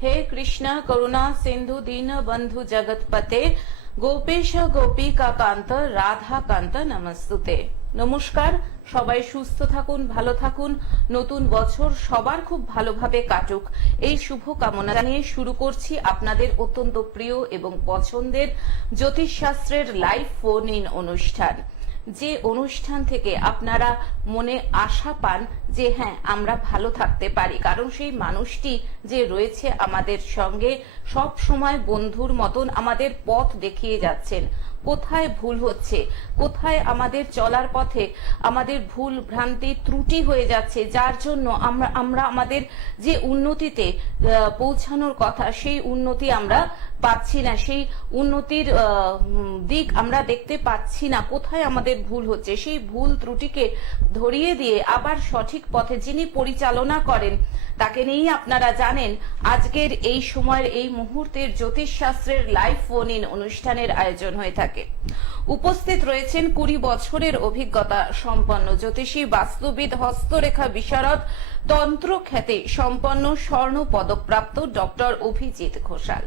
हे कृष्ण करुणा सिंधु दीन बंधु जगतपते गोपेश गोपिका कांत राधा कांत नमस्तुते। নমস্কার, সবাই সুস্থ থাকুন, ভালো থাকুন। নতুন বছর সবার খুব ভালোভাবে কাটুক এই শুভ কামনা জানিয়ে শুরু করছি আপনাদের অত্যন্ত প্রিয় এবং পছন্দের জ্যোতিষশাস্ত্রের লাইভ ফোন ইন অনুষ্ঠান। যে অনুষ্ঠান থেকে আপনারা মনে আশা পান যে হ্যাঁ আমরা ভালো থাকতে পারি, কারণ সেই মানুষটি যে রয়েছে আমাদের সঙ্গে সব সময় বন্ধুর মতন আমাদের পথ দেখিয়ে যাচ্ছেন। কোথায় ভুল হচ্ছে, কোথায় আমাদের চলার পথে আমাদের ভুল ভ্রান্তি ত্রুটি হয়ে যাচ্ছে, যার জন্য আমরা আমাদের যে উন্নতিতে পৌঁছানোর কথা সেই উন্নতি আমরা পাচ্ছি না, সেই উন্নতির দিক আমরা দেখতে পাচ্ছি না। কোথায় আমাদের ভুল হচ্ছে সেই ভুল ত্রুটিকে ধরিয়ে দিয়ে আবার সঠিক পথে যিনি পরিচালনা করেন তাকে নিয়েই আপনারা জানেন আজকের এই সময়ের এই মুহূর্তের জ্যোতিষশাস্ত্রের লাইভ ফোন ইন অনুষ্ঠানের আয়োজন হয়ে থাকে। উপস্থিত রয়েছেন 20 বছরের অভিজ্ঞতা সম্পন্ন জ্যোতিষী, বাস্তুবিদ, হস্তরেখা বিশারদ, তন্ত্র খ্যাতি সম্পন্ন স্বর্ণ পদকপ্রাপ্ত ডক্টর অভিজিৎ ঘোষাল,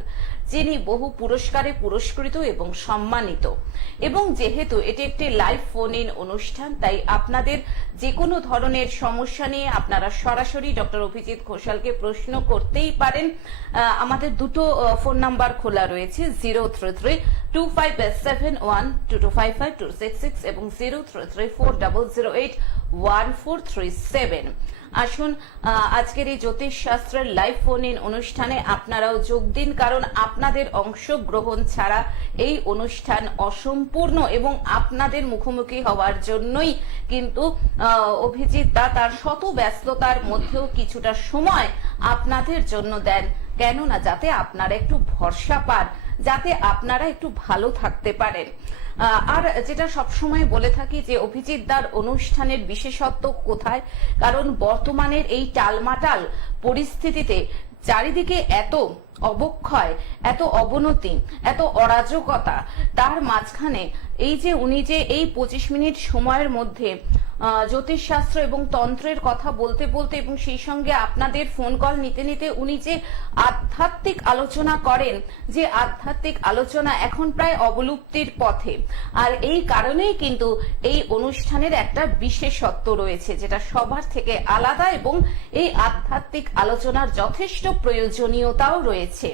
যিনি বহু পুরস্কারে পুরস্কৃত এবং সম্মানিত। এবং যেহেতু এটি একটি লাইভ ফোন ইন অনুষ্ঠান, তাই আপনাদের যে কোনো ধরনের সমস্যা নিয়ে আপনারা সরাসরি ডক্টর অভিজিৎ ঘোষালকে প্রশ্ন করতেই পারেন। আমাদের দুটো ফোন নাম্বার খোলা রয়েছে, 03325712255 এবং 03340081437। আসুন আজকের এই জ্যোতিষ শাস্ত্রের লাইভ ফোন ইন অনুষ্ঠানে আপনারাও যোগ দিন, কারণ আপনাদের অংশগ্রহণ ছাড়া এই অনুষ্ঠান অসম্পূর্ণ এবং আপনাদের মুখোমুখি হওয়ার জন্যই কিন্তু অভিজিৎ দা তার শত ব্যস্ততার মধ্যেও কিছুটা সময় আপনাদের জন্য দেন, কেননা যাতে আপনারা একটু ভরসা পান, যাতে আপনারা একটু ভালো থাকতে পারেন। আর যেটা সবসময় বলে থাকি যে অভিজিৎ দার অনুষ্ঠানের বিশেষত্ব কোথায়, কারণ বর্তমানের এই টালমাটাল পরিস্থিতিতে চারিদিকে এত অবক্ষয়, এত অবনতি, এত অরাজকতা, তার মাঝখানে এই যে উনি যে এই 25 মিনিট সময়ের মধ্যে জ্যোতিষশাস্ত্র এবং তন্ত্রের কথা বলতে বলতে এবং সেই সঙ্গে আপনাদের ফোন কল নিতে নিতে উনি যে আধ্যাত্মিক আলোচনা করেন, যে আধ্যাত্মিক আলোচনা এখন প্রায় অবলুপ্তির পথে। আর এই কারণেই কিন্তু এই অনুষ্ঠানের একটা বিশেষত্ব রয়েছে, যেটা সবার থেকে আলাদা, এবং এই আধ্যাত্মিক আলোচনার যথেষ্ট প্রয়োজনীয়তাও রয়েছে।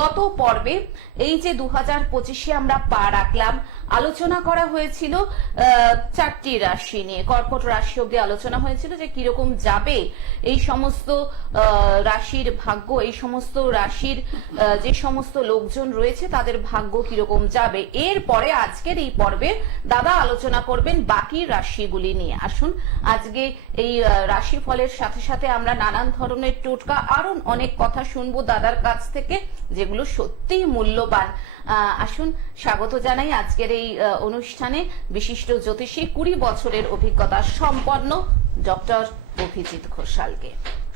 গত পর্বে এই যে 2025-এ আমরা পা রাখলাম, আলোচনা করা হয়েছিল 4টি রাশি নিয়ে। কর্কট রাশি অব্দি আলোচনা হয়েছিল যে কিরকম যাবে এই সমস্ত রাশির ভাগ্য, এই সমস্ত রাশির যে সমস্ত লোকজন রয়েছে তাদের ভাগ্য কিরকম যাবে। এরপরে আজকের এই পর্বে দাদা আলোচনা করবেন বাকি রাশিগুলি নিয়ে। আসুন আজকে এই রাশি ফলের সাথে সাথে আমরা নানান ধরনের টোটকা আরো অনেক কথা শুনবো দাদার কাছ থেকে, যেগুলো সত্যিই মূল্যবান। আসুন স্বাগত জানাই আজকের এই অনুষ্ঠানে বিশিষ্ট জ্যোতিষী, 20 বছরের অভিজ্ঞতা সম্পন্ন ডক্টর অভিজিৎ ঘোষালকে।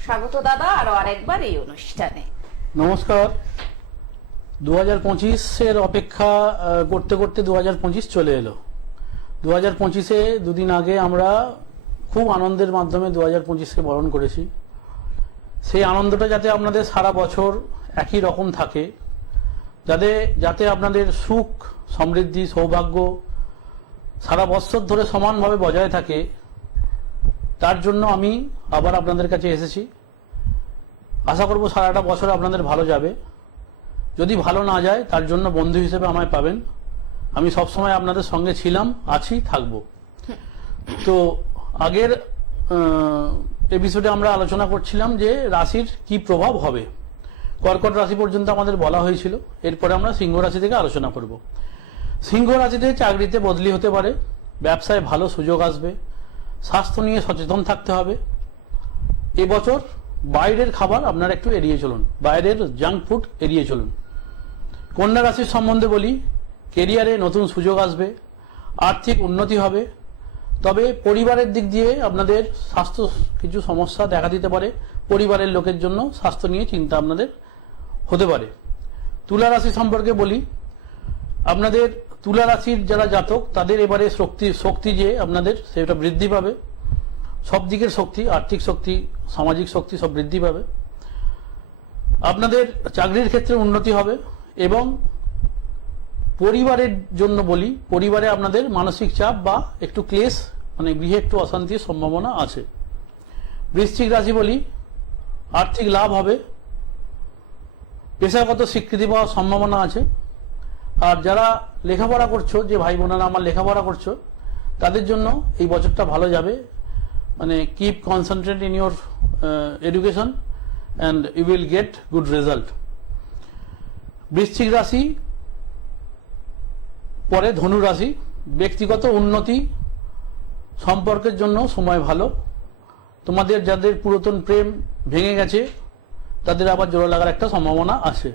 স্বাগত দাদা আরো আরেকবার এই অনুষ্ঠানে। নমস্কার। 2025-এর অপেক্ষা করতে করতে 2025 চলে এলো। 2025-এ দুদিন আগে আমরা খুব আনন্দের মাধ্যমে 2025-কে বরণ করেছি। সেই আনন্দটা যাতে আপনাদের সারা বছর একই রকম থাকে, যাতে আপনাদের সুখ, সমৃদ্ধি, সৌভাগ্য সারা বছর ধরে সমানভাবে বজায় থাকে, তার জন্য আমি আবার আপনাদের কাছে এসেছি। আশা করব সারাটা বছর আপনাদের ভালো যাবে। যদি ভালো না যায় তার জন্য বন্ধু হিসেবে আমায় পাবেন। আমি সবসময় আপনাদের সঙ্গে ছিলাম, আছি, থাকব। তো আগের এপিসোডে আমরা আলোচনা করছিলাম যে রাশির কি প্রভাব হবে। কর্কট রাশি পর্যন্ত আমাদের বলা হয়েছিল, এরপরে আমরা সিংহ রাশি থেকে আলোচনা করব। সিংহ রাশিতে চাকরিতে বদলি হতে পারে, ব্যবসায় ভালো সুযোগ আসবে, স্বাস্থ্য নিয়ে সচেতন থাকতে হবে। এবছর বাইরের খাবার আপনারা একটু এড়িয়ে চলুন, বাইরের জাঙ্ক ফুড এড়িয়ে চলুন। কন্যা রাশির সম্বন্ধে বলি, কেরিয়ারে নতুন সুযোগ আসবে, আর্থিক উন্নতি হবে, তবে পরিবারের দিক দিয়ে আপনাদের স্বাস্থ্য কিছু সমস্যা দেখা দিতে পারে। পরিবারের লোকের জন্য স্বাস্থ্য নিয়ে চিন্তা আপনাদের হতে পারে। তুলা রাশি সম্পর্কে বলি, আপনাদের তুলা রাশির যারা জাতক তাদের এবারে শক্তি যে আপনাদের সেটা বৃদ্ধি পাবে। সব দিকের শক্তি, আর্থিক শক্তি, সামাজিক শক্তি সব বৃদ্ধি পাবে। আপনাদের চাকরির ক্ষেত্রে উন্নতি হবে এবং পরিবারের জন্য বলি, পরিবারে আপনাদের মানসিক চাপ বা একটু ক্লেশ, মানে গৃহে একটু অশান্তির সম্ভাবনা আছে। বৃশ্চিক রাশি বলি, আর্থিক লাভ হবে, পেশাগত স্বীকৃতি পাওয়ার সম্ভাবনা আছে। আর যারা লেখাপড়া করছো, যে ভাই বোনেরা আমার লেখাপড়া করছো, তাদের জন্য এই বছরটা ভালো যাবে। মানে keep concentrate in your education and you will get good result. বৃশ্চিক রাশি পরে ধনু রাশি, ব্যক্তিগত উন্নতি, সম্পর্কের জন্য সময় ভালো। তোমাদের যাদের পুরাতন প্রেম ভেঙে গেছে তাদের আবার জোড়া লাগার একটা সম্ভাবনা আছে।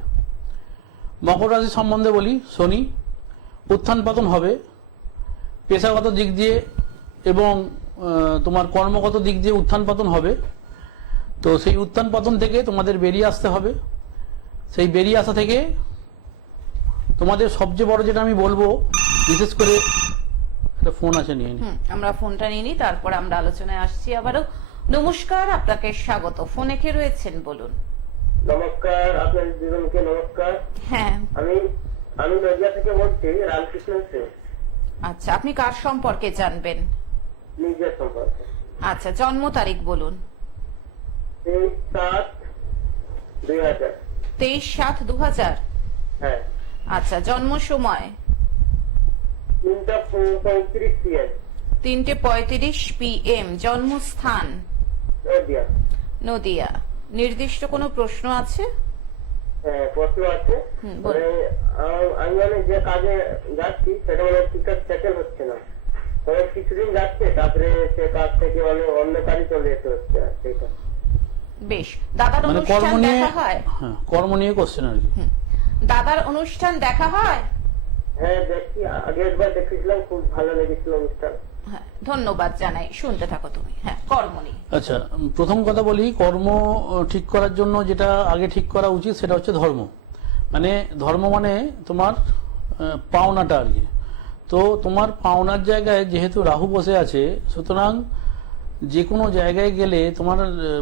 মকর রাশি সম্বন্ধে বলি, শনি উত্থান পতন হবে, পেশাগত দিক দিয়ে এবং তোমার কর্মগত দিক দিয়ে উত্থান পতন হবে। তো সেই উত্থান পতন থেকে তোমাদের বেরিয়ে আসতে হবে। সেই বেরিয়ে আসা থেকে তোমাদের সবচেয়ে বড় যেটা আমি বলবো, বিশেষ করে একটা ফোন আছে, নিয়ে নিই। আমরা ফোনটা নিয়ে নিই, তারপর আমরা আলোচনায় আসছি আবারও। নমস্কার, আপনাকে স্বাগত। ফোনে কে রয়েছেন বলুন। নমস্কার, আপনার দুজনকে নমস্কার। হ্যাঁ, আমি নদিয়া থেকে বলছি, রামকৃষ্ণ সেন। আচ্ছা, আপনি কার সম্পর্কে জানবেন? নিজের সম্পর্কে। আচ্ছা, জন্ম তারিখ বলুন। 23/7/2000। 23/7/2000। হ্যাঁ। আচ্ছা, জন্ম সময় 3:35 PM। 3:35 PM। জন্মস্থান নদিয়া। নদিয়া। নির্দিষ্ট কোনো প্রশ্ন আছে? হ্যাঁ, প্রশ্ন আছে। বলুন। আমি যে কাজে যাচ্ছি সেটা ঠিকঠাক সেটেল হচ্ছে না। তবে কিছুদিন যাচ্ছে, তারপরে সে কাজ থেকে অন্য কাজে চলে যেতে হচ্ছে। আর সেটা বেশ। দাদার মানে কর্ম অনুষ্ঠান নিয়ে, দেখা হয়? হ্যাঁ, কর্ম নিয়ে কোশ্চেন আর কি। দাদার অনুষ্ঠান দেখা হয়? হ্যাঁ, দেখছি। আগে একবার দেখেছিলাম, খুব ভালো লেগেছিল অনুষ্ঠান। হ্যাঁ, ধন্যবাদ জানাই। শুনতে থাকো তুমি। হ্যাঁ, কর্ম নিয়ে। আচ্ছা, প্রথম কথা বলি, কর্ম ঠিক করার জন্য যেটা আগে ঠিক করা উচিত সেটা হচ্ছে ধর্ম। মানে ধর্ম মানে তোমার পাওনাটা আর কি। তো তোমার পাওনার জায়গায় যেহেতু রাহু বসে আছে, সুতরাং যে কোনো জায়গায় গেলে তোমার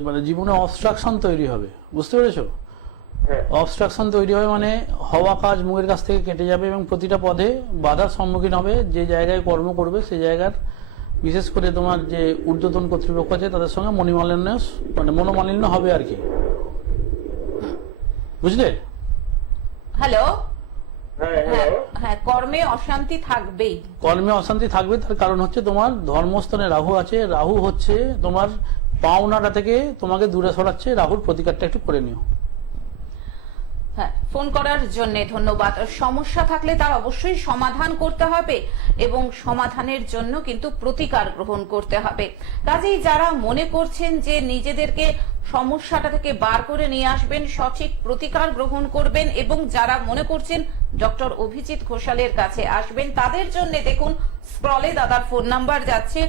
মানে জীবনে অবস্ট্রাকশন তৈরি হবে। বুঝতে পেরেছো? অবস্ট্রাকশন তৈরি হবে মানে হওয়া কাজ মুখের কাছ থেকে কেটে যাবে এবং প্রতিটা পদে বাধার সম্মুখীন হবে। যে জায়গায় কর্ম করবে সেই জায়গার বিশেষ করে তোমার যে ঊর্ধ্বতন কর্তৃপক্ষ আছে তাদের সঙ্গে মনোমালিন্য হবে আর কি। বুঝলে? হ্যালো। হ্যাঁ, কর্মে অশান্তি থাকবেই। কর্মে অশান্তি থাকবে, তার কারণ হচ্ছে তোমার ধর্মস্থানে রাহু আছে। রাহু হচ্ছে তোমার পাওনাটা থেকে তোমাকে দূরে সরাচ্ছে। রাহুর প্রতিকারটা একটু করে নিও। হ্যাঁ, ফোন করার জন্য ধন্যবাদ। সমস্যা থাকলে তার অবশ্যই সমাধান করতে হবে এবং সমাধানের জন্য কিন্তু প্রতিকার গ্রহণ করতে হবে। কাজেই যারা মনে করছেন যে নিজেদেরকে সমস্যাটা থেকে বার করে নিয়ে আসবেন, সঠিক প্রতিকার গ্রহণ করবেন এবং যারা মনে করছেন ডক্টর অভিজিৎ ঘোষালের কাছে আসবেন, তাদের জন্য দেখুন স্ক্রলে দাদার ফোন নাম্বার যাচ্ছে,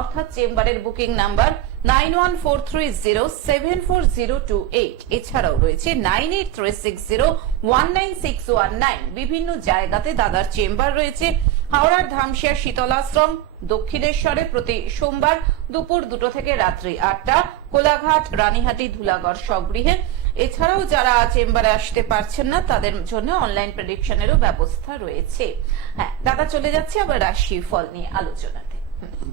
অর্থাৎ চেম্বারের বুকিং নাম্বার 9143074028। এছাড়াও রয়েছে 9836019619। বিভিন্ন জায়গাতে দাদার চেম্বার রয়েছে। হাওড়ার ধামশিয়া শীতলাশ্রম, দক্ষিণেশ্বরে প্রতি সোমবার দুপুর 2টো থেকে রাত্রি 8টা, কোলাঘাট, রানীহাটি, ধুলাগড় স্বগৃহে। এছাড়াও যারা চেম্বারে আসতে পারছেন না তাদের জন্য অনলাইন প্রেডিকশনেরও ব্যবস্থা রয়েছে। হ্যাঁ, দাদা চলে যাচ্ছে আবার রাশি ফল নিয়ে আলোচনাতে।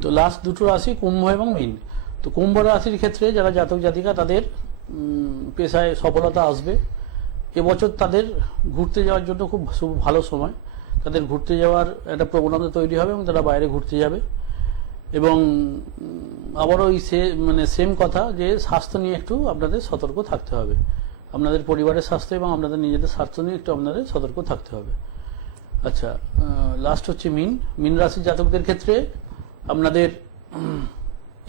তো লাস্ট দুটো রাশি কুম্ভ এবং মীন। তো কুম্ভ রাশির ক্ষেত্রে যারা জাতক জাতিকা, তাদের পেশায় সফলতা আসবে। এবছর তাদের ঘুরতে যাওয়ার জন্য খুব ভালো সময়। তাদের ঘুরতে যাওয়ার একটা প্রবণতা তৈরি হবে এবং তারা বাইরে ঘুরতে যাবে। এবং আবারও ওই সেম কথা যে স্বাস্থ্য নিয়ে একটু আপনাদের সতর্ক থাকতে হবে। আপনাদের পরিবারের স্বাস্থ্য এবং আপনাদের নিজেদের স্বাস্থ্য নিয়ে একটু আপনাদের সতর্ক থাকতে হবে। আচ্ছা, লাস্ট হচ্ছে মীন রাশির জাতকদের ক্ষেত্রে আপনাদের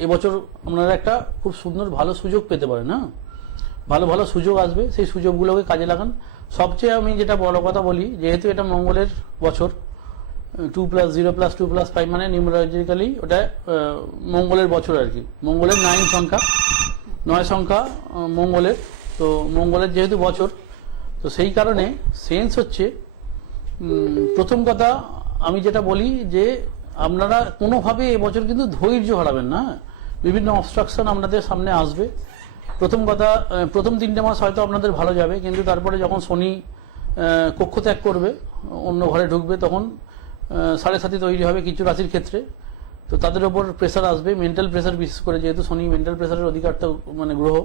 এবছর আপনারা একটা খুব সুন্দর ভালো সুযোগ পেতে পারেন। হ্যাঁ, ভালো ভালো সুযোগ আসবে, সেই সুযোগগুলোকে কাজে লাগান। সবচেয়ে আমি যেটা বড় কথা বলি, যেহেতু এটা মঙ্গলের বছর, 2+0+2+5 মানে নিউমেরোলজিক্যালি ওটা মঙ্গলের বছর আর কি। মঙ্গলের 9 সংখ্যা মঙ্গলের। তো মঙ্গলের যেহেতু বছর, তো সেই কারণে সেন্স হচ্ছে, প্রথম কথা আমি যেটা বলি যে আপনারা কোনোভাবে এবছর কিন্তু ধৈর্য হারাবেন না। বিভিন্ন অবস্ট্রাকশন আপনাদের সামনে আসবে, প্রথম কথা, প্রথম 3টে মাস হয়তো আপনাদের ভালো যাবে, কিন্তু তারপরে যখন শনি কক্ষ ত্যাগ করবে, অন্য ঘরে ঢুকবে, তখন 7.5 তৈরি হবে কিছু রাশির ক্ষেত্রে। তো তাদের ওপর প্রেসার আসবে, মেন্টাল প্রেসার, বিশেষ করে যেহেতু শনি মেন্টাল প্রেসারের অধিকারটা মানে গ্রহ।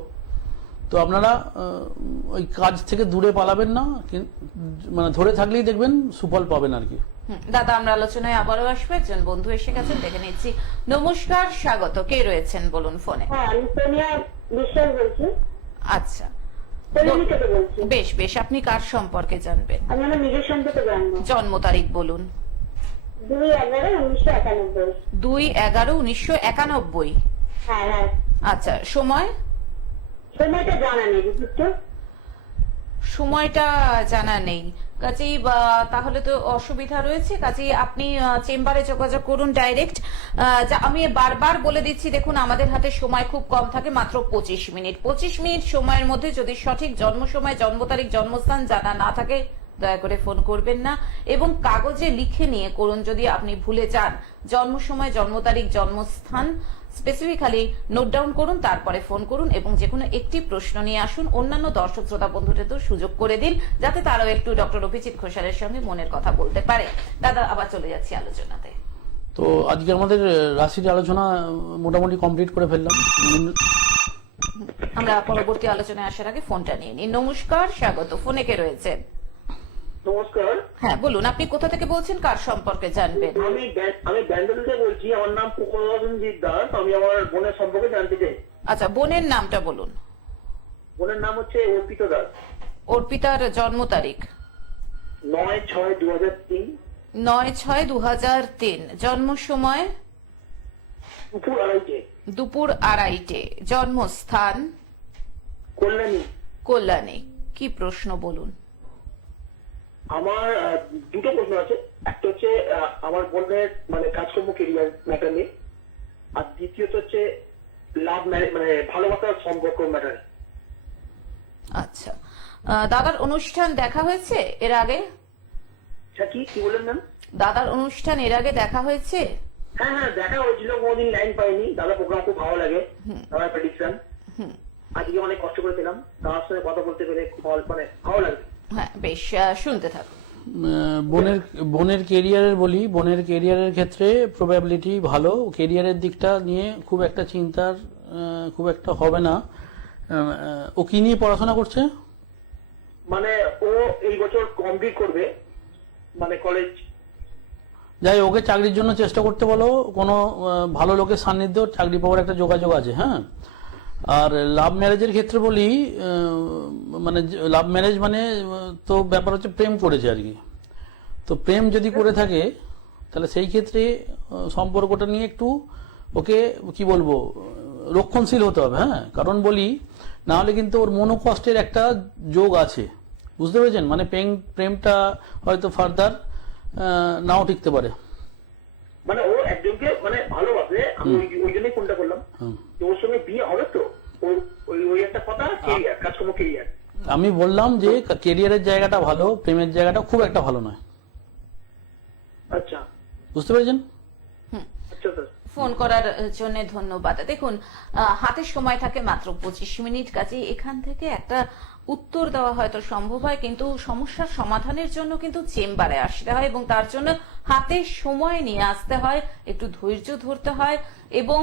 তো আপনারা ওই কাজ থেকে দূরে পালাবেন না, মানে ধরে থাকলেই দেখবেন সুফল পাবেন আর কি। দাদা, আমরা আলোচনায় আবারও আসবো। একজন বন্ধু এসে গেছেন, দেখে নিচ্ছি। নমস্কার, স্বাগত। কে রয়েছেন বলুন ফোনে? হ্যাঁ, আমি সোনিয়া বিশ্বাস বলছি। আচ্ছা, কল্যাণী থেকে বলছি। বেশ বেশ, আপনি কার সম্পর্কে জানবেন? আমি আমার নিজের সম্পর্কে জানবো। জন্ম তারিখ বলুন। 2/11/1991। 2/11/1991। হ্যাঁ হ্যাঁ। আচ্ছা, সময়? সময়টা জানা নেই বুঝছো? সময়টা জানা নেই, কাজেই তাহলে তো অসুবিধা রয়েছে। কাজেই আপনি চেম্বারে যোগাযোগ করুন ডাইরেক্ট। আমি বারবার বলে দিচ্ছি, দেখুন আমাদের হাতে সময় খুব কম থাকে, মাত্র 25 মিনিট। 25 মিনিট সময়ের মধ্যে যদি সঠিক জন্ম সময়, জন্ম তারিখ, জন্মস্থান জানা না থাকে, দয়া করে ফোন করবেন না, এবং কাগজে লিখে নিয়ে করুন যদি আপনি ভুলে যান। জন্ম সময়, জন্ম তারিখ, জন্মস্থান স্পেসিফিক্যালি নোট ডাউন করুন, তারপরে ফোন করুন এবং যে কোনো একটি প্রশ্ন নিয়ে আসুন। অন্যান্য দর্শক শ্রোতা বন্ধুদের তো সুযোগ করে দিন, যাতে তারাও একটু ডক্টর অভিজিৎ ঘোষালের সঙ্গে মনের কথা বলতে পারে। দাদা, আবার চলে যাচ্ছি আলোচনাতে। তো আজকে আমাদের রাশির আলোচনা মোটামুটি কমপ্লিট করে ফেললাম। আমরা পরবর্তী আলোচনায় আসার আগে ফোনটা নিয়ে নিই। নমস্কার, স্বাগত। ফোনে কে রয়েছেন? নমস্কার, হ্যাঁ বলুন, আপনি কোথা থেকে বলছেন, কার সম্পর্কে জানবেন? আমি ব্যান্ডেল থেকে বলছি। আমার নাম প্রকরণজিৎ দাস। আমি আমার বোনের সম্পর্কে জানতে চাই। আচ্ছা, বোনের নামটা বলুন। বোনের নাম হচ্ছে অর্পিতা দাস। অর্পিতার জন্ম তারিখ? 9/6/2003। 9/6/2003। জন্ম সময়? দুপুর 2:30। দুপুর 2:30। জন্মস্থান? কল্যাণী। কল্যাণী। কি প্রশ্ন বলুন? আমার দুটো প্রশ্ন আছে। একটা হচ্ছে আমার বোনের মানে কাজকর্ম, কেরিয়ার ম্যাটার নিয়ে, আর দ্বিতীয়ত হচ্ছে লাভ ম্যারেজ মানে ভালোবাসার সম্পর্ক ম্যাটার। আচ্ছা, দাদার অনুষ্ঠান দেখা হয়েছে এর আগে? কি বললেন ম্যাম? দাদার অনুষ্ঠান এর আগে দেখা হয়েছে? হ্যাঁ হ্যাঁ, দেখা হয়েছিল, কোনোদিন লাইন পাইনি। দাদা প্রোগ্রাম খুব ভালো লাগে, দাদার প্রেডিকশন। আজকে অনেক কষ্ট করে পেলাম, তার সঙ্গে কথা বলতে পেরে খুব মানে ভালো লাগে। হ্যাঁ বেশ, শুনতে থাকুন। বোনের কেরিয়ারের বলি, বোনের কেরিয়ারের ক্ষেত্রে প্রবাবিলিটি ভালো। কেরিয়ারের দিকটা নিয়ে খুব একটা চিন্তার খুব একটা হবে না। ও কি নিয়ে পড়াশোনা করছে? মানে ও এই বছর কমপ্লিট করবে, মানে কলেজ। যাই, ওকে চাকরির জন্য চেষ্টা করতে বলো। কোনো ভালো লোকের সান্নিধ্য চাকরি পাওয়ার একটা যোগাযোগ আছে। হ্যাঁ, আর লাভ ম্যারেজের ক্ষেত্রে বলি, মানে লাভ ম্যারেজ মানে তো ব্যাপার হচ্ছে প্রেম করেছে আর কি। তো প্রেম যদি করে থাকে, তাহলে সেই ক্ষেত্রে সম্পর্কটা নিয়ে একটু ওকে কি বলবো, রক্ষণশীল হতে হবে। হ্যাঁ, কারণ বলি, না হলে কিন্তু ওর মনোকষ্টের একটা যোগ আছে, বুঝতে পেরেছেন? মানে প্রেমটা হয়তো ফার্দার নাও টিকতে পারে। মানে ও একজনকে মানে ভালোবাসে, আমি ওই জন্যই ফোনটা করলাম। ওর সঙ্গে বিয়ে হবে তো, ওই একটা কথা, কেরিয়ার, কাজকর্ম, কেরিয়ার। আমি বললাম যে কেরিয়ারের জায়গাটা ভালো, প্রেমের জায়গাটা খুব একটা ভালো নয়। আচ্ছা, বুঝতে পেরেছেন? আচ্ছা স্যার। ফোন করার জন্য ধন্যবাদ। দেখুন, হাতে সময় থাকে মাত্র 25 মিনিট। কাজে এখান থেকে একটা উত্তর দেওয়া হয়তো সম্ভব হয়, কিন্তু সমস্যার সমাধানের জন্য কিন্তু চেম্বারে আসতে হয় এবং তার জন্য হাতে সময় নিয়ে আসতে হয়, একটু ধৈর্য ধরতে হয়। এবং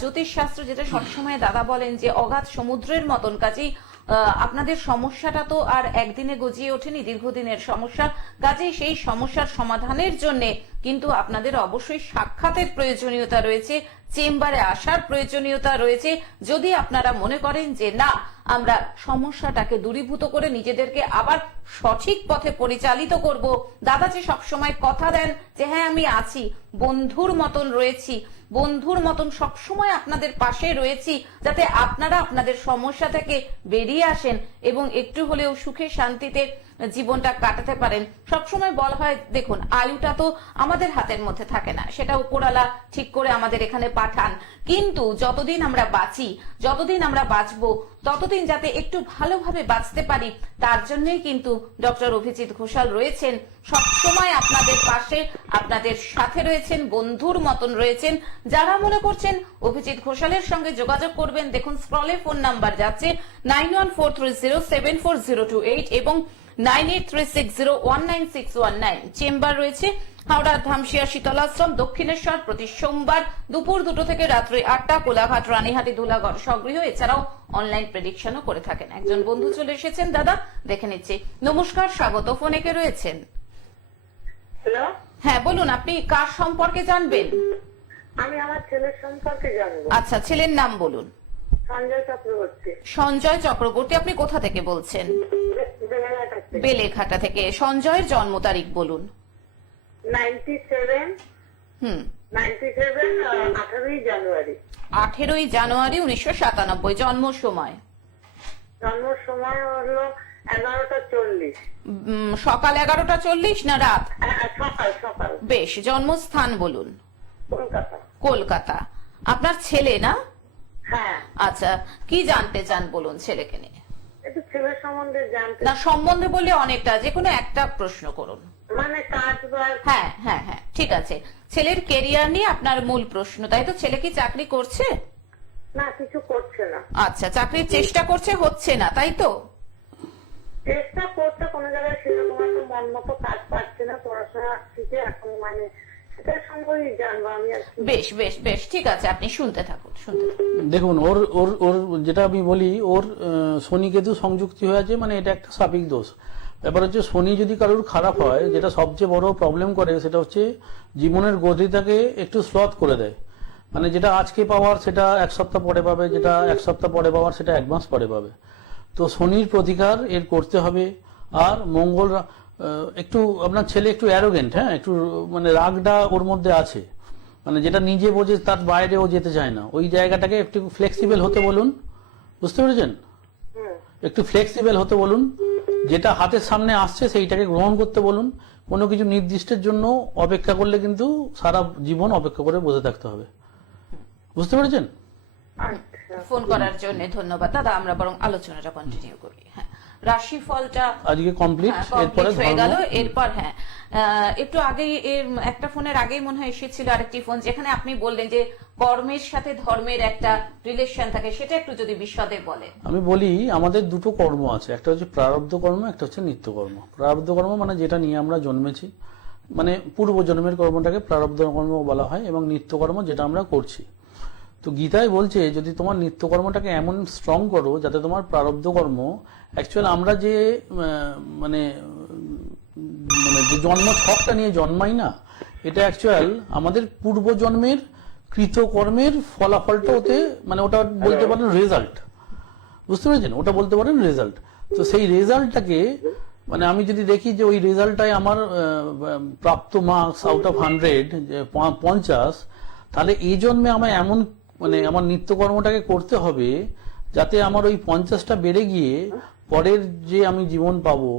জ্যোতিষশাস্ত্র যেটা সবসময় দাদা বলেন যে অগাধ সমুদ্রের মতন, কাজেই আপনাদের সমস্যাটা তো আর একদিনে গজিয়ে ওঠেনি, দীর্ঘদিনের সমস্যা। কাজেই সেই সমস্যার সমাধানের জন্য কিন্তু আপনাদের অবশ্যই সাক্ষাতের প্রয়োজনীয়তা রয়েছে, চেম্বারে আসার প্রয়োজনীয়তা রয়েছে। যদি আপনারা মনে করেন যে না, আমরা সমস্যাটাকে দূরীভূত করে নিজেদেরকে আবার সঠিক পথে পরিচালিত করব, দাদা যে সবসময় কথা দেন যে হ্যাঁ আমি আছি, বন্ধুর মতন রয়েছি, বন্ধুর মতন সবসময় আপনাদের পাশে রয়েছি, যাতে আপনারা আপনাদের সমস্যা থেকে বেরিয়ে আসেন এবং একটু হলেও সুখে শান্তিতে জীবনটা কাটাতে পারেন। সবসময় বলা হয়, দেখুন আয়ুটা তো আমাদের হাতের মধ্যে থাকে না, সেটা উপরওয়ালা ঠিক করে আমাদের এখানে পাঠান। কিন্তু যতদিন আমরা বাঁচি, যতদিন আমরা বাঁচবো, ততদিন যাতে একটু ভালোভাবে বাঁচতে পারি, তার জন্যই কিন্তু ডক্টর অভিজিৎ ঘোষাল রয়েছেন সবসময় আপনাদের পাশে, আপনাদের সাথে রয়েছে। রয়েছেন, বন্ধুর মতন রয়েছেন। যারা মনে করছেন অভিজিৎ ঘোষালের সঙ্গে যোগাযোগ করবেন, দেখুন স্ক্রলে ফোন নাম্বার যাচ্ছে 9143074028 এবং 9836019619। চেম্বার রয়েছে হাওড়া ধামশিয়া শীতলাশ্রম, দক্ষিণেশ্বর, প্রতি সোমবার দুপুর 2টো থেকে রাত্রি 8টা, কোলাঘাট, রানীহাটি, ধুলাগড় স্বগৃহ। এছাড়াও অনলাইন প্রেডিকশনও করে থাকেন। একজন বন্ধু চলে এসেছেন, দাদা দেখে নিচ্ছি। নমস্কার, স্বাগত। ফোনে কে রয়েছেন? হ্যালো, হ্যাঁ বলুন, আপনি কার সম্পর্কে জানবেন? আমি আমার ছেলের সম্পর্কে জানবো। আচ্ছা, ছেলের নাম বলুন। সঞ্জয় চক্রবর্তী, সঞ্জয় চক্রবর্তী। আপনি কোথা থেকে বলছেন? বেলাঘাটা থেকে। বেলেঘাটা থেকে। সঞ্জয়ের জন্ম তারিখ বলুন। 97 18ই জানুয়ারি। 18ই জানুয়ারি 1997। জন্ম সময়? জন্ম সময় হলো 11টা 40। সকাল 11টা 40 না রাত? সকাল সকাল। বেশ। জন্মস্থান বলুন। কলকাতা। কলকাতা। আপনার ছেলে না? হ্যাঁ, আচ্ছা, কি জানতে চান বলুন ছেলেকে নিয়ে? একটু ছেলের সম্বন্ধে জানতে, না, সম্বন্ধে বললে অনেকটা, যে কোনো একটা প্রশ্ন করুন। মানে কাজ বাজ। হ্যাঁ হ্যাঁ হ্যাঁ, ঠিক আছে। ছেলের কেরিয়ার নিয়ে আপনার মূল প্রশ্ন, তাই তো? ছেলে কি চাকরি করছে? না, কিছু করছে না। আচ্ছা, চাকরির চেষ্টা করছে, হচ্ছে না, তাই তো? চেষ্টা করতে কোনো জায়গায় সেরকম একটা মন মতো কাজ পাচ্ছে না, পড়াশোনা শিখে এখন মানে সেটার সম্বন্ধেই জানবো আমি আর কি। বেশ বেশ বেশ, ঠিক আছে, আপনি শুনতে থাকুন, শুনতে থাকুন। দেখুন, ওর ওর ওর যেটা আমি বলি, ওর শনি কেতু সংযুক্তি হয়ে আছে, মানে এটা একটা সাপিক দোষ। ব্যাপার হচ্ছে, শনি যদি কারোর খারাপ হয়, যেটা সবচেয়ে বড় প্রবলেম করে সেটা হচ্ছে জীবনের গতিটাকে একটু স্লথ করে দেয়। মানে যেটা আজকে পাওয়ার সেটা 1 সপ্তাহ পরে পাবে, যেটা 1 সপ্তাহ পরে পাওয়ার সেটা 1 মাস পরে পাবে। তো শনির প্রতিকার এর করতে হবে। আর মঙ্গল একটু, আপনার ছেলে একটু অ্যারোগেন্ট, হ্যাঁ, একটু মানে রাগটা ওর মধ্যে আছে, মানে যেটা নিজে বোঝে তার বাইরে ও যেতে চায় না। ওই জায়গাটাকে একটু ফ্লেক্সিবল হতে বলুন, বুঝতে পেরেছেন? একটু ফ্লেক্সিবল হতে বলুন, যেটা হাতের সামনে আসছে সেইটাকে গ্রহণ করতে বলুন। কোনো কিছু নির্দিষ্টের জন্য অপেক্ষা করলে কিন্তু সারা জীবন অপেক্ষা করে বসে থাকতে হবে, বুঝতে পেরেছেন? আচ্ছা, ফোন করার জন্য ধন্যবাদ দাদা। আমরা বরং আলোচনাটা কন্টিনিউ করি। হ্যাঁ, রাশিফলটা আজকে কমপ্লিট। এরপরে হয়ে গেল। ধর্ম। এরপর হ্যাঁ, একটু আগেই এর একটা ফোনের আগেই মনে হয় এসেছিল আরেকটি ফোন, যেখানে আপনি বললেন যে কর্মের সাথে ধর্মের একটা রিলেশন থাকে, সেটা একটু যদি বিশদে বলেন। আমি বলি, আমাদের দুটো কর্ম আছে, একটা হচ্ছে প্রারব্ধ কর্ম, একটা হচ্ছে নিত্য কর্ম। প্রারব্ধ কর্ম মানে যেটা নিয়ে আমরা জন্মেছি, মানে পূর্ব জন্মের কর্মটাকে প্রারব্ধ কর্ম বলা হয়, এবং নিত্য কর্ম যেটা আমরা করছি। তো গীতায় বলছে, যদি তোমার নিত্য কর্মটাকে এমন স্ট্রং করো যাতে তোমার প্রারব্ধ কর্ম, অ্যাকচুয়াল আমরা যে মানে মানে যে জন্ম ছকটা নিয়ে জন্মাই না, এটা অ্যাকচুয়াল আমাদের পূর্ব জন্মের কৃতকর্মের ফলাফলটা ওতে, মানে ওটা বলতে পারেন রেজাল্ট, বুঝতে পেরেছেন? ওটা বলতে পারেন রেজাল্ট। তো সেই রেজাল্টটাকে, মানে আমি যদি দেখি যে ওই রেজাল্টটাই আমার প্রাপ্ত মার্কস আউট অফ 100 50, তাহলে এই জন্মে আমার এমন, মানে আমার নিত্যকর্মটাকে করতে হবে যাতে আমার ওই 50টা বেড়ে গিয়ে পরের যে আমি জীবন পাবো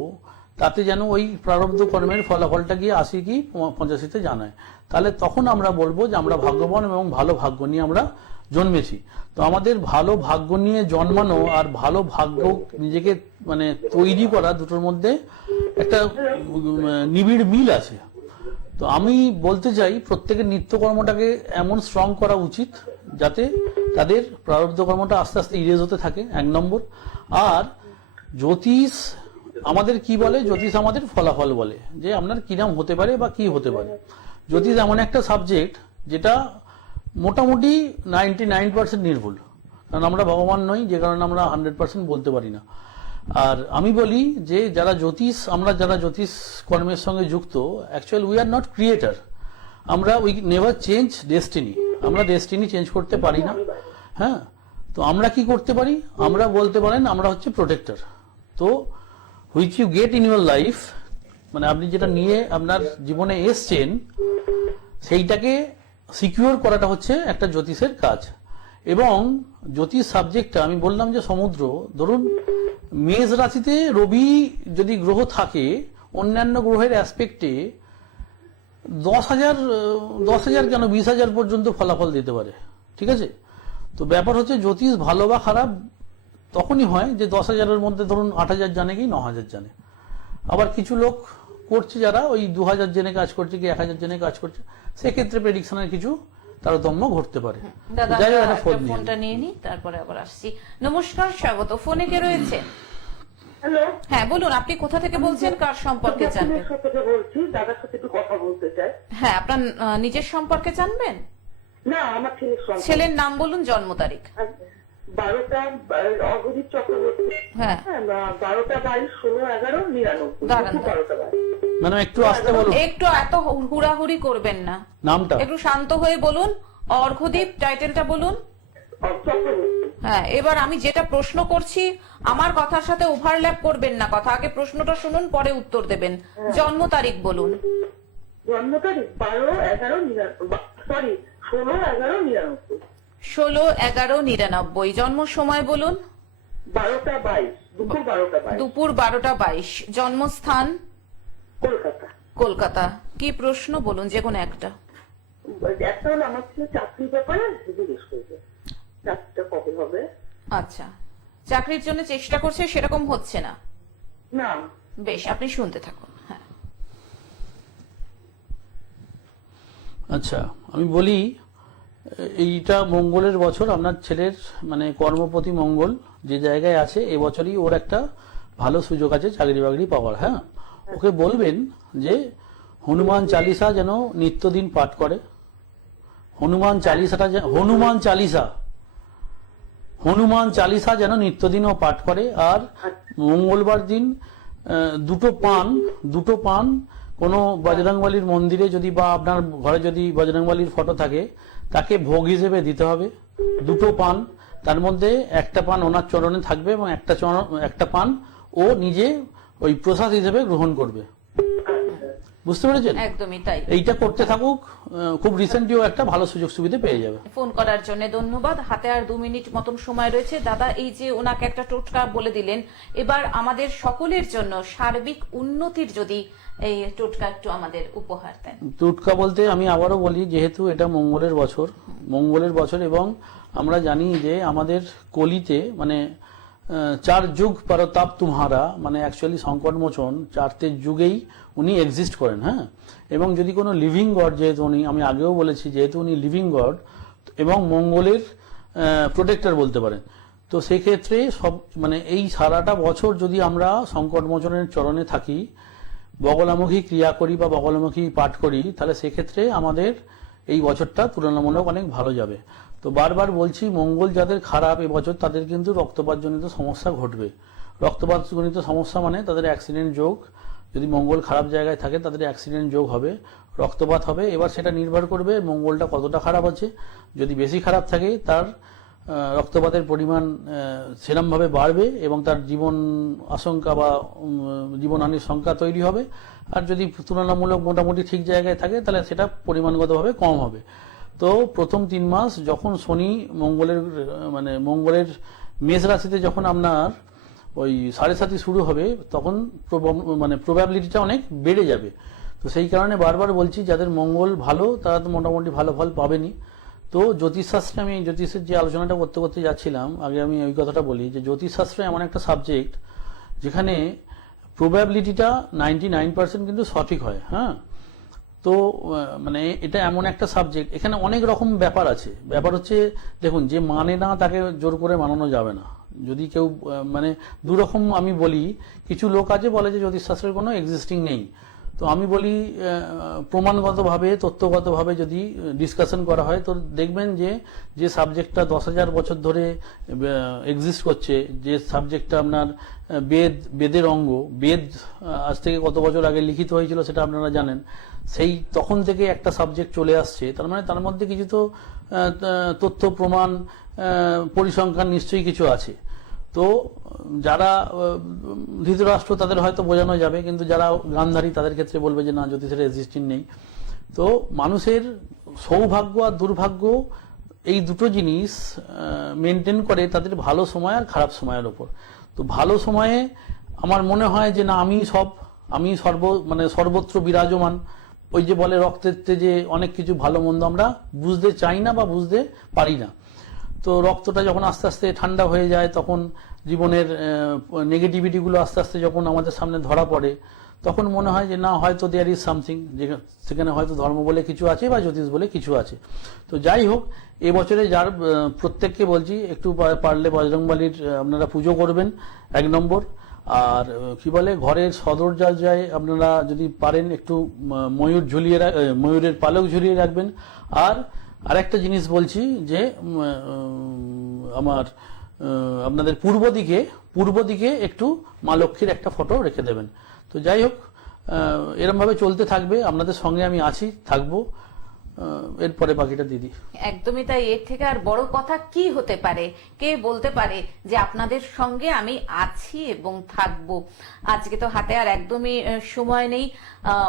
তাতে যেন ওই প্রারব্ধ কর্মের ফলাফলটা গিয়ে 80 কি 85-তে জানায়। তাহলে তখন আমরা বলবো যে আমরা ভাগ্যবান এবং ভালো ভাগ্য নিয়ে আমরা জন্মেছি। তো আমাদের ভালো ভাগ্য নিয়ে জন্মানো আর ভালো ভাগ্য নিজেকে মানে তৈরি করা, দুটোর মধ্যে একটা নিবিড় মিল আছে। তো আমি বলতে চাই, প্রত্যেকের নিত্যকর্মটাকে এমন স্ট্রং করা উচিত যাতে তাদের প্রারব্ধ কর্মটা আস্তে আস্তে ইরেজ হতে থাকে, 1 নম্বর। আর জ্যোতিষ আমাদের কি বলে? জ্যোতিষ আমাদের ফলাফল বলে, যে আপনার কিরাম হতে পারে বা কি হতে পারে। জ্যোতিষ এমন একটা সাবজেক্ট যেটা মোটামুটি 99% নির্ভুল, কারণ আমরা ভগবান নই, যে কারণে আমরা 100% বলতে পারি না। আর আমি বলি যে যারা জ্যোতিষ কর্মের সঙ্গে যুক্ত, actually we are not creator. আমরা উই নেভার চেঞ্জ ডেস্টিনি, আমরা ডেস্টিনি চেঞ্জ করতে পারি না। হ্যাঁ, তো আমরা কি করতে পারি? আমরা বলতে পারেন আমরা হচ্ছে প্রোটেক্টর। তো which you get in your life, মানে আপনি যেটা নিয়ে আপনার জীবনে এসছেন সেইটাকে সিকিউর করাটা হচ্ছে একটা জ্যোতিষের কাজ। এবং জ্যোতিষ সাবজেক্টটা, আমি বললাম যে সমুদ্র, ধরুন মেষ রাশিতে রবি যদি গ্রহ থাকে, অন্যান্য গ্রহের অ্যাসপেক্টে 10,000 কেন 20,000 পর্যন্ত ফলাফল দিতে পারে, ঠিক আছে? তো ব্যাপার হচ্ছে জ্যোতিষ ভালো বা খারাপ তখনই হয় যে 10,000-এর মধ্যে ধরুন 8,000 জানে কি 9,000 জানে। আবার কিছু লোক করছে যারা ওই 2000 জনে কাজ করছে কি 1000 জনে কাজ করছে, সেক্ষেত্রে প্রেডিকশনের কিছু তারতম্য ঘটতে পারে। দাদা যাই হোক, আমরা একটা ফোন একটা নিয়ে ফোনটা নিয়ে নিই, তারপরে আবার আসছি। নমস্কার, স্বাগত। ফোনে কে রয়েছে? হ্যালো, হ্যাঁ বলুন, আপনি কোথা থেকে বলছেন, কার সম্পর্কে জানবেন? থেকে বলছি, দাদার সাথে একটু কথা বলতে চাই। হ্যাঁ, আপনার নিজের সম্পর্কে জানবেন? না, আমার ছেলের সন্তান। ছেলের নাম বলুন, জন্ম তারিখ। 12টা অঘজিৎ চক্রবর্তী। হ্যাঁ। 12/22/16/11/99। দাঁড়ান। 12টা মানে একটু আসতে বলুন একটু এত হুড়াহুড়ি করবেন না, নামটা। একটু শান্ত হয়ে বলুন। অর্ঘদীপ টাইটেলটা বলুন। চক্রবর্তী। হ্যাঁ, এবার আমি যেটা প্রশ্ন করছি আমার কথার সাথে ওভারল্যাপ করবেন না কথা, আগে প্রশ্নটা শুনুন পরে উত্তর দেবেন। জন্ম তারিখ বলুন। জন্ম তারিখ 16/11/99। 16/11/99। জন্ম সময় বলুন। 12টা 22, দুপুর 12টা 22। দুপুর 12টা 22। জন্মস্থান কলকাতা। কলকাতা। কি প্রশ্ন বলুন, যে কোনো একটা। একটা হলো আমার ছেলে চাকরির ব্যাপারে জিজ্ঞেস করবে, চাকরিটা কবে হবে। আচ্ছা, চাকরির জন্য চেষ্টা করছে, সেরকম হচ্ছে না। না, বেশ, আপনি শুনতে থাকুন। হ্যাঁ, আচ্ছা, আমি বলি এইটা মঙ্গলের বছর, আপনার ছেলের মানে কর্মপতি মঙ্গল যে জায়গায় আছে, এবছরই ওর একটা ভালো সুযোগ আছে চাকরি বাকরি পাওয়ার। হ্যাঁ, ওকে বলবেন যে হনুমান চালিসা যেন নিত্যদিন পাঠ করে। হনুমান চালিসা যেন নিত্যদিন ও পাঠ করে। আর মঙ্গলবার দিন দুটো পান কোনো বজরংবলীর মন্দিরে যদি বা আপনার ঘরে যদি বজরংবলীর ফটো থাকে তাকে ভোগ হিসেবে দিতে হবে। দুটো পান, তার মধ্যে একটা পান ওনার চরণে থাকবে এবং একটা পান ও নিজে ওই প্রসাদ হিসেবে গ্রহণ করবে। বুঝতে পেরেছেন? একদমই তাই। এইটা করতে থাকুক, খুব রিসেন্টলিও একটা ভালো সুযোগ সুবিধা পেয়ে যাবে। ফোন করার জন্য ধন্যবাদ। হাতে আর 2 মিনিট মতন সময় রয়েছে। দাদা, এই যে ওনাকে একটা টোটকা বলে দিলেন, এবার আমাদের সকলের জন্য সার্বিক উন্নতির যদি এই টোটকা একটু আমাদের উপহার দেন। টুটকা বলতে আমি আবারও বলি, যেহেতু এটা মঙ্গলের বছর এবং আমরা জানি যে আমাদের কলিতে মানে 4 যুগ পরতাপ তুমহারা, মানে অ্যাকচুয়ালি সংকট মোচন 4টে যুগেই উনি এক্সিস্ট করেন। হ্যাঁ, এবং যদি কোনো লিভিং গড, যেহেতু উনি, আমি আগেও বলেছি, যেহেতু উনি লিভিং গড এবং মঙ্গলের প্রোটেক্টর বলতে পারেন, তো সেক্ষেত্রে সব মানে এই সারাটা বছর যদি আমরা সংকট মোচনের চরণে থাকি, বগলামুখী ক্রিয়া করি বা বগলামুখী পাঠ করি, তাহলে সেক্ষেত্রে আমাদের এই বছরটা তুলনামূলক অনেক ভালো যাবে। তো বারবার বলছি, মঙ্গল যাদের খারাপ এবছর তাদের কিন্তু রক্তপাতজনিত সমস্যা ঘটবে। রক্তপাতজনিত সমস্যা মানে তাদের অ্যাক্সিডেন্ট যোগ, যদি মঙ্গল খারাপ জায়গায় থাকে তাদের অ্যাক্সিডেন্ট যোগ হবে, রক্তপাত হবে। এবার সেটা নির্ভর করবে মঙ্গলটা কতটা খারাপ আছে। যদি বেশি খারাপ থাকে তার রক্তপাতের পরিমাণ সেরমভাবে বাড়বে এবং তার জীবন আশঙ্কা বা জীবনহানির সংখ্যা তৈরি হবে। আর যদি তুলনামূলক মোটামুটি ঠিক জায়গায় থাকে তাহলে সেটা পরিমাণগতভাবে কম হবে। তো প্রথম 3 মাস যখন শনি মঙ্গলের মেষ রাশিতে যখন আপনার ওই 7.5 শুরু হবে, তখন প্রবাবিলিটিটা অনেক বেড়ে যাবে। তো সেই কারণে বারবার বলছি, যাদের মঙ্গল ভালো তারা তো মোটামুটি ভালো ফল পাবেনই। তো জ্যোতিষশাস্ত্রে, আমি জ্যোতিষের যে আলোচনাটা করতে যাচ্ছিলাম, আগে আমি ওই কথাটা বলি যে জ্যোতিষশাস্ত্রে এমন একটা সাবজেক্ট যেখানে প্রবাবিলিটিটা 99% কিন্তু সঠিক হয়। হ্যাঁ, তো মানে এটা এমন একটা সাবজেক্ট, এখানে অনেক রকম ব্যাপার আছে। ব্যাপার হচ্ছে, দেখুন, যে মানে না তাকে জোর করে মানানো যাবে না। যদি কেউ মানে দুরকম আমি বলি, কিছু লোক আছে বলে যে জ্যোতিষশাস্ত্রের কোনো এক্সিস্টিং নেই। তো আমি বলি প্রমাণগতভাবে, তথ্যগতভাবে যদি ডিসকাশন করা হয়, তো দেখবেন যে সাবজেক্টটা 10,000 বছর ধরে এক্সিস্ট করছে, যে সাবজেক্টটা আপনার বেদের অঙ্গ, বেদ আজ থেকে কত বছর আগে লিখিত হয়েছিল সেটা আপনারা জানেন, সেই তখন থেকে একটা সাবজেক্ট চলে আসছে। তার মানে তার মধ্যে কিছু তো তথ্য প্রমাণ পরিসংখ্যান নিশ্চয়ই কিছু আছে। তো যারা ধৃতরাষ্ট্র তাদের হয়তো বোঝানো যাবে, কিন্তু যারা গান্ধারী তাদের ক্ষেত্রে বলবে যে না, জ্যোতিষের রেজিস্টিং নেই। তো মানুষের সৌভাগ্য আর দুর্ভাগ্য এই দুটো জিনিস মেনটেন করে তাদের ভালো সময় আর খারাপ সময়ের ওপর। তো ভালো সময়ে আমার মনে হয় যে না, আমি সর্বত্র বিরাজমান। ওই যে বলে রক্তের যে অনেক কিছু ভালো মন্দ আমরা বুঝতে চাই না বা বুঝতে পারি না। তো রক্তটা যখন আস্তে আস্তে ঠান্ডা হয়ে যায়, তখন জীবনের নেগেটিভিটিগুলো আস্তে আস্তে যখন আমাদের সামনে ধরা পড়ে, তখন মনে হয় যে না, হয়তো দেয়ার ইজ সামথিং, সেখানে হয়তো ধর্ম বলে কিছু আছে বা জ্যোতিষ বলে কিছু আছে। তো যাই হোক, এবছরে যার প্রত্যেককে বলছি একটু পারলে বজরংবলীর আপনারা পুজো করবেন 1 নম্বর। আর কি বলে, ঘরের সদর দরজায় আপনারা যদি পারেন একটু ময়ূর ময়ূরের পালক ঝুলিয়ে রাখবেন। আর আরেকটা জিনিস বলছি যে আপনাদের পূর্ব দিকে একটু মা লক্ষ্মীর একটা ফটো রেখে দেবেন। তো যাই হোক, এরম ভাবে চলতে থাকবে, আপনাদের সঙ্গে আমি থাকবো। এরপরে বাকিটা দিদি। একদমই তাই। এর থেকে আর বড় কথা কি হতে পারে? কে বলতে পারে যে আপনাদের সঙ্গে আমি আছি এবং থাকবো? আজকে তো হাতে আর একদমই সময় নেই।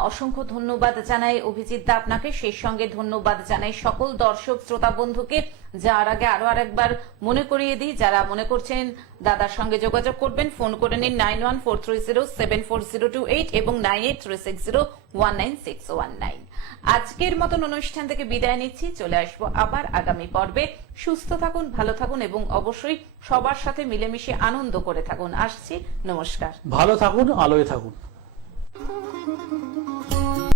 অসংখ্য ধন্যবাদ জানাই অভিজিৎ দা আপনাকে, সেই সঙ্গে ধন্যবাদ জানাই সকল দর্শক শ্রোতা বন্ধুকে। যার আগে আরো আরেকবার মনে করিয়ে দিই, যারা মনে করছেন দাদার সঙ্গে যোগাযোগ করবেন, ফোন করে নিন 9143074028 এবং 9836019619। আজকের মতন অনুষ্ঠান থেকে বিদায় নিচ্ছি, চলে আসবো আবার আগামী পর্বে। সুস্থ থাকুন, ভালো থাকুন এবং অবশ্যই সবার সাথে মিলেমিশে আনন্দ করে থাকুন। আসছি, নমস্কার। ভালো থাকুন, আলোয় থাকুন।